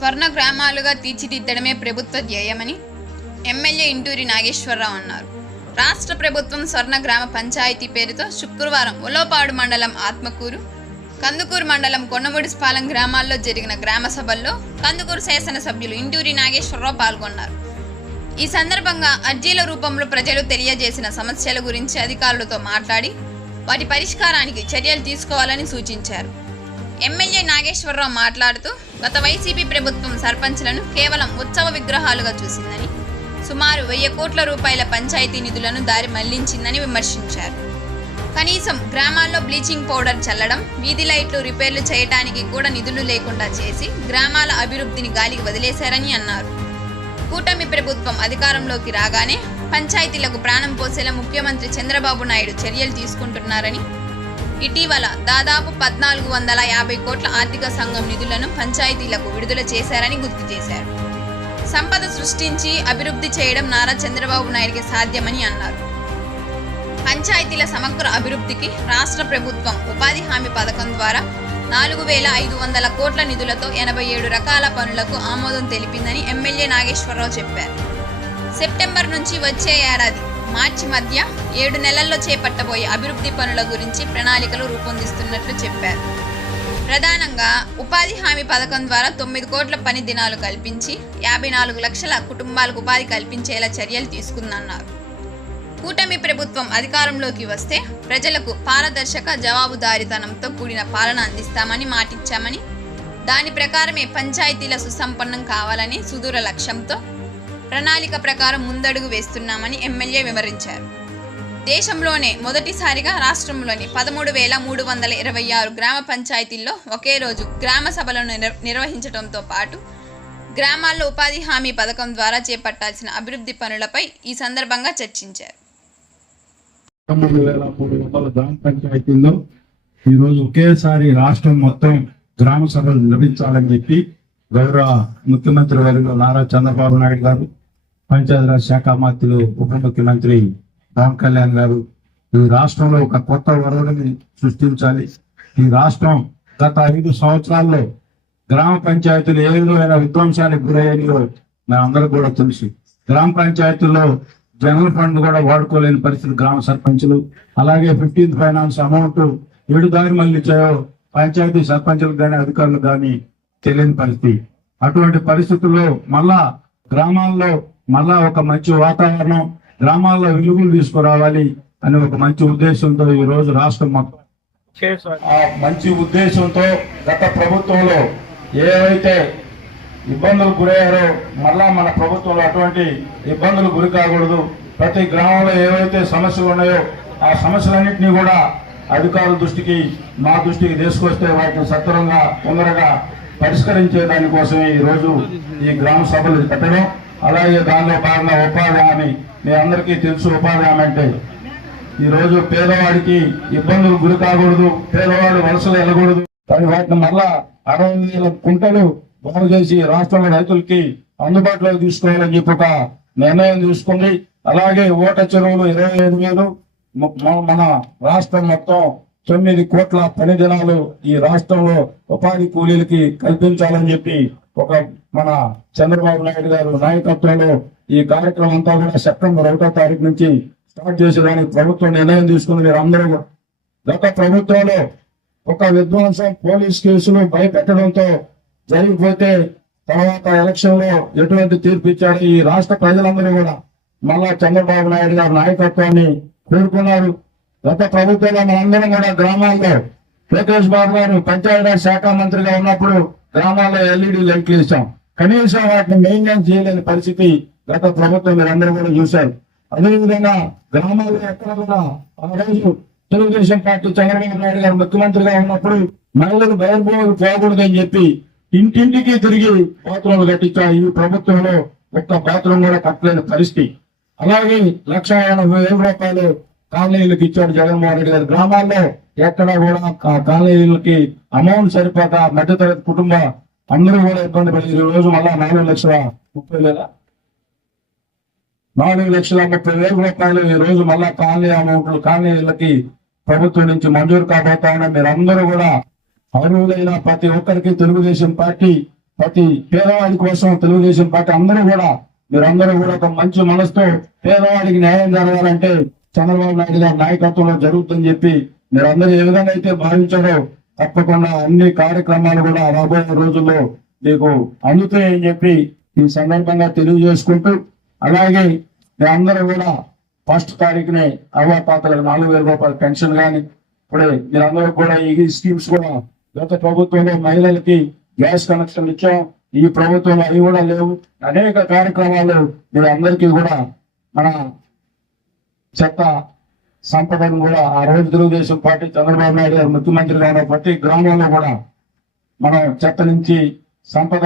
స్వర్ణ గ్రామాలుగా తీర్చిదిద్దడమే ప్రభుత్వ ధ్యేయమని ఎమ్మెల్యే ఇంటూరి నాగేశ్వరరావు అన్నారు. రాష్ట్ర ప్రభుత్వం స్వర్ణ గ్రామ పంచాయతీ పేరుతో శుక్రవారం ఉలోపాడు మండలం ఆత్మకూరు కందుకూరు మండలం కొండముడిస్పాలెం గ్రామాల్లో జరిగిన గ్రామ సభల్లో కందుకూరు శాసనసభ్యులు ఇంటూరి నాగేశ్వరరావు పాల్గొన్నారు. ఈ సందర్భంగా అర్జీల రూపంలో ప్రజలు తెలియజేసిన సమస్యల గురించి అధికారులతో మాట్లాడి వాటి పరిష్కారానికి చర్యలు తీసుకోవాలని సూచించారు. ఎమ్మెల్యే నాగేశ్వరరావు మాట్లాడుతూ గత వైసీపీ ప్రభుత్వం సర్పంచ్లను కేవలం ఉత్సవ విగ్రహాలుగా చూసిందని సుమారు వెయ్యి కోట్ల రూపాయల పంచాయతీ నిధులను దారి మళ్ళించిందని విమర్శించారు. కనీసం గ్రామాల్లో బ్లీచింగ్ పౌడర్ చల్లడం వీధి లైట్లు రిపేర్లు చేయడానికి కూడా నిధులు లేకుండా చేసి గ్రామాల అభివృద్ధిని గాలికి వదిలేశారని అన్నారు. కూటమి ప్రభుత్వం అధికారంలోకి రాగానే పంచాయతీలకు ప్రాణం పోసేలా ముఖ్యమంత్రి చంద్రబాబు నాయుడు చర్యలు తీసుకుంటున్నారని ఇటీవల దాదాపు పద్నాలుగు వందల యాభై కోట్ల ఆర్థిక సంఘం నిధులను పంచాయతీలకు విడుదల చేశారని గుర్తు చేశారు. సంపద సృష్టించి అభివృద్ధి చేయడం నారా చంద్రబాబు నాయుడికి సాధ్యమని అన్నారు. పంచాయతీల సమగ్ర అభివృద్ధికి రాష్ట్ర ప్రభుత్వం ఉపాధి హామీ పథకం ద్వారా నాలుగు వేల ఐదు వందల కోట్ల నిధులతో ఎనభై ఏడు రకాల పనులకు ఆమోదం తెలిపిందని ఎమ్మెల్యే నాగేశ్వరరావు చెప్పారు. సెప్టెంబర్ నుంచి వచ్చే ఏడాది మార్చి మధ్య ఏడు నెలల్లో చేపట్టబోయే అభివృద్ధి పనుల గురించి ప్రణాళికలు రూపొందిస్తున్నట్లు చెప్పారు. ప్రధానంగా ఉపాధి హామీ పథకం ద్వారా తొమ్మిది కోట్ల పని దినాలు కల్పించి యాభై నాలుగు లక్షల కుటుంబాలకు ఉపాధి కల్పించేలా చర్యలు తీసుకుందన్నారు. కూటమి ప్రభుత్వం అధికారంలోకి వస్తే ప్రజలకు పారదర్శక జవాబుదారీతనంతో కూడిన పాలన అందిస్తామని మాటిచ్చామని దాని ప్రకారమే పంచాయతీల సుసంపన్నం కావాలని సుదూర లక్ష్యంతో ప్రణాళిక ప్రకారం ముందడుగు వేస్తున్నామని ఎమ్మెల్యే వివరించారు. దేశంలోనే మొదటిసారిగా రాష్ట్రంలోని పదమూడు వేల మూడు వందల ఇరవై ఆరు గ్రామ పంచాయతీల్లో ఒకే రోజు గ్రామ సభలను నిర్వహించడంతో పాటు గ్రామాల్లో ఉపాధి హామీ పథకం ద్వారా చేపట్టాల్సిన అభివృద్ధి పనులపై ఈ సందర్భంగా చర్చించారు. పంచాయతీల్లో ఈ రోజు ఒకేసారి రాష్ట్రం మొత్తం గ్రామ సభలు నిర్వహించాలని చెప్పి గౌరవ ముఖ్యమంత్రి గారు నారా చంద్రబాబు నాయుడు గారు పంచాయతీరాజ్ శాఖ మంత్రులు ఉప ముఖ్యమంత్రి పవన్ కళ్యాణ్ గారు ఈ రాష్ట్రంలో ఒక కొత్త వరవడిని సృష్టించాలి. ఈ రాష్ట్రం గత ఐదు సంవత్సరాల్లో గ్రామ పంచాయతీలు ఏ విధమైన విధ్వంసానికి గురయ్యాయో మనందరూ కూడా తెలుసు. గ్రామ పంచాయతీల్లో జనరల్ ఫండ్ కూడా వాడుకోలేని పరిస్థితి గ్రామ సర్పంచులు అలాగే ఫిఫ్టీన్త్ ఫైనాన్స్ అమౌంట్ ఏడు దారి మళ్ళించాయో పంచాయతీ సర్పంచులకు కానీ అధికారులకు కానీ తెలియని పరిస్థితి. అటువంటి పరిస్థితుల్లో మళ్ళా గ్రామాల్లో మళ్ళా ఒక మంచి వాతావరణం గ్రామాల్లో వెలుగులు తీసుకురావాలి అనే ఒక మంచి ఉద్దేశంతో ఈ రోజు రాష్ట్రం మొత్తం. ఆ మంచి ఉద్దేశంతో గత ప్రభుత్వంలో ఏవైతే ఇబ్బందులు గురయ్యారో మళ్ళా మన ప్రభుత్వంలో అటువంటి ఇబ్బందులు గురి కాకూడదు. ప్రతి గ్రామంలో ఏవైతే సమస్యలు ఉన్నాయో ఆ సమస్యలన్నింటినీ కూడా అధికారుల దృష్టికి మా దృష్టికి తీసుకొస్తే వాటిని సత్వరంగా తొందరగా పరిష్కరించే దానికోసమే ఈ రోజు ఈ గ్రామ సభలు పెట్టడం. అలాగే దానిలో భాగంగా ఉపాధి హామీ. మీ అందరికీ తెలుసు ఉపాధి హామీ అంటే. ఈ రోజు పేదవాడికి ఇబ్బందులు గురి కాకూడదు పేదవాడు వలసలు వెళ్ళకూడదు. కానీ వాటిని మళ్ళా అరవై వేల కుంటలు బాగు చేసి రాష్ట్రంలో రైతులకి అందుబాటులోకి తీసుకోవాలని చెప్పి ఒక నిర్ణయం తీసుకుంది. అలాగే ఓట చెరువులు ఇరవై ఐదు వేలు. మన రాష్ట్రం మొత్తం తొమ్మిది కోట్ల పని దినాలు ఈ రాష్ట్రంలో ఉపాధి కూలీలకి కల్పించాలని చెప్పి ఒక మన చంద్రబాబు నాయుడు గారు నాయకత్వంలో ఈ కార్యక్రమం అంతా కూడా సెప్టెంబర్ ఒకటో తారీఖు నుంచి స్టార్ట్ చేసేదానికి ప్రభుత్వం నిర్ణయం తీసుకుంది మీరు అందరూ కూడా. గత ప్రభుత్వంలో ఒక విధ్వంసం పోలీస్ కేసులు భయపెట్టడంతో జరిగిపోతే తర్వాత ఎలక్షన్లో ఎటువంటి తీర్పు ఇచ్చాడు ఈ రాష్ట్ర ప్రజలందరూ కూడా మళ్ళా చంద్రబాబు నాయుడు గారి నాయకత్వాన్ని కోరుకున్నారు గత ప్రభుత్వంలో మనందరం కూడా గ్రామాల్లో లోకేష్ బాబు గారు పంచాయతీరాజ్ శాఖ మంత్రిగా ఉన్నప్పుడు గ్రామాల్లో ఎల్ఈడి లైట్లు వేసాం కనీసం వాటిని మెయింటైన్ చేయలేని పరిస్థితి గత ప్రభుత్వం మీరందరూ కూడా చూశారు. అదేవిధంగా గ్రామాల్లో ఎక్కడ కూడా ఆ రోజు తెలుగుదేశం పార్టీ చంద్రబాబు నాయుడు గారు ముఖ్యమంత్రిగా ఉన్నప్పుడు మహిళలు బయలుపోయి పోకూడదని చెప్పి ఇంటింటికి తిరిగి బాత్రూమ్లు కట్టించా ఈ ప్రభుత్వంలో ఒక్క బాత్రూమ్ కూడా కట్టలేని పరిస్థితి. అలాగే లక్ష ఎనభై వేల రూపాయలు కాలనీలకు ఇచ్చాడు జగన్మోహన్ రెడ్డి గారు. గ్రామాల్లో ఎక్కడ కూడా కాలనీలకి అమౌంట్ సరిపోక మధ్యతరగతి కుటుంబ అందరూ కూడా ఇబ్బంది పడి ఈ రోజు మళ్ళా నాలుగు లక్షల ముప్పై వేల నాలుగు లక్షల ముప్పై వేల రూపాయలు ఈ రోజు మళ్ళా కాలనీ అమౌంట్లు కాలనీలకి ప్రభుత్వం నుంచి మంజూరు కాబోతా ఉన్నాయి మీరందరూ కూడా అర్హులైన ప్రతి ఒక్కరికి తెలుగుదేశం పార్టీ ప్రతి పేదవాడి కోసం తెలుగుదేశం పార్టీ అందరూ కూడా మీరందరూ కూడా ఒక మంచి మనసుతో పేదవాడికి న్యాయం జరగాలంటే చంద్రబాబు నాయుడు గారి నాయకత్వంలో జరుగుతుందని చెప్పి మీరందరూ ఏ విధంగా అయితే భావించారో తప్పకుండా అన్ని కార్యక్రమాలు కూడా రాబోయే రోజుల్లో మీకు అందుతాయని చెప్పి ఈ సందర్భంగా తెలియజేసుకుంటూ అలాగే మీరందరూ కూడా ఫస్ట్ తారీఖునే అవ్వాపాతలకు నాలుగు వేల రూపాయల పెన్షన్ కానీ ఇప్పుడే మీరందరూ కూడా ఈ స్కీమ్స్ కూడా గత ప్రభుత్వంలో మహిళలకి గ్యాస్ కనెక్షన్ ఇచ్చాం. ఈ ప్రభుత్వంలో అవి కూడా లేవు. అనేక కార్యక్రమాలు మీరు అందరికీ కూడా మన చెత్త సంపదను కూడా ఆ రోజు తెలుగుదేశం పార్టీ చంద్రబాబు నాయుడు గారు ముఖ్యమంత్రిగా ఉన్న ప్రతి గ్రామంలో కూడా మనం చెత్త నుంచి సంపద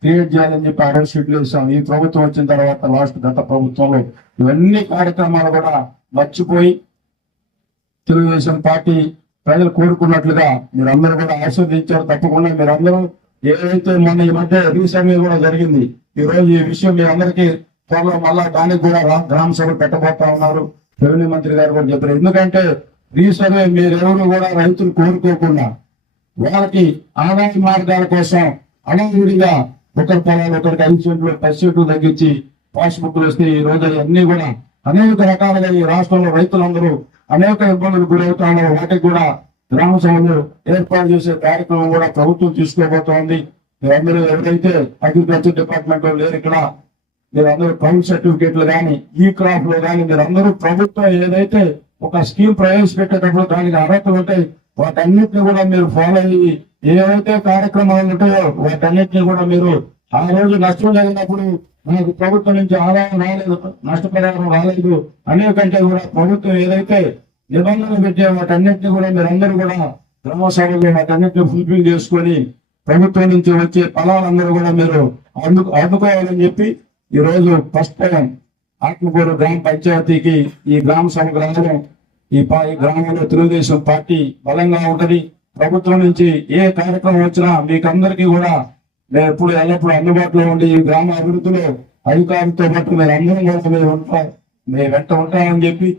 క్రియేట్ చేయాలని చెప్పి ఆ రోజు షెడ్యూల్ వేసాం ఈ ప్రభుత్వం వచ్చిన తర్వాత లాస్ట్ గత ప్రభుత్వంలో ఇవన్నీ కార్యక్రమాలు కూడా మర్చిపోయి తెలుగుదేశం పార్టీ ప్రజలు కోరుకున్నట్లుగా మీరందరూ కూడా ఆస్వాదించారు తప్పకుండా మీరందరూ ఏదైతే మొన్న ఈ మధ్య రీసర్వే కూడా జరిగింది ఈ రోజు ఈ విషయం మీరందరికీ త్వరలో మళ్ళా దానికి కూడా గ్రామ సభ పెట్టబోతా ఉన్నారు. రెవెన్యూ మంత్రి గారు కూడా చెప్పారు. ఎందుకంటే రీసర్వే మీరెవరు కూడా రైతులు కోరుకోకుండా వాళ్ళకి ఆదాయ మార్గాల కోసం అడవిడిగా ఒకరి పొలాలు ఒకరికి ఐదు సెంట్లు పది సెంట్లు తగ్గించి పాస్బుక్లు వస్తే ఈ రోజు అన్ని కూడా అనేక రకాలుగా ఈ రాష్ట్రంలో రైతులందరూ అనేక ఇబ్బందులు గురవుతా వాటికి కూడా గ్రామ సభలు ఏర్పాటు చేసే కార్యక్రమం కూడా ప్రభుత్వం తీసుకోబోతోంది. మీరందరూ ఎవరైతే అగ్రికల్చర్ డిపార్ట్మెంట్ లేరు ఇక్కడ మీరందరూ కౌన్ సర్టిఫికేట్లు కానీ ఈ క్రాప్లో కానీ మీరందరూ ప్రభుత్వం ఏదైతే ఒక స్కీమ్ ప్రవేశపెట్టేటప్పుడు దానికి అర్హత ఉంటాయి వాటన్నిటిని కూడా మీరు ఫాలో అయ్యి ఏవైతే కార్యక్రమాలు ఉంటాయో వాటన్నిటిని కూడా మీరు ఆ రోజు నష్టం జరిగినప్పుడు మనకు ప్రభుత్వం నుంచి ఆదాయం రాలేదు నష్టపరిహారం రాలేదు అనేకంటే కూడా ప్రభుత్వం ఏదైతే నిబంధనలు పెట్టే వాటన్నిటిని కూడా మీరందరూ కూడా గ్రామ వాటన్నిటిని ఫుల్ఫిల్ చేసుకొని ప్రభుత్వం నుంచి వచ్చే ఫలాలందరూ కూడా మీరు అందుకు అందుకోవాలని చెప్పి ఈ రోజు ఫస్ట్ టైం ఆత్మకూరు గ్రామ పంచాయతీకి ఈ గ్రామ సభ గ్రామం ఈ ఈ గ్రామంలో తెలుగుదేశం పార్టీ బలంగా ఉంటది. ప్రభుత్వం నుంచి ఏ కార్యక్రమం వచ్చినా మీకందరికీ కూడా మేము ఎప్పుడు ఎల్లప్పుడూ అందుబాటులో ఉండి ఈ గ్రామ అభివృద్ధిలో అధికారులతో పాటు మీరు అందరం కూడా మీరు ఉంటాం మేము వెంట ఉంటామని చెప్పి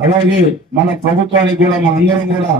అలాగే మన ప్రభుత్వానికి కూడా మనందరం కూడా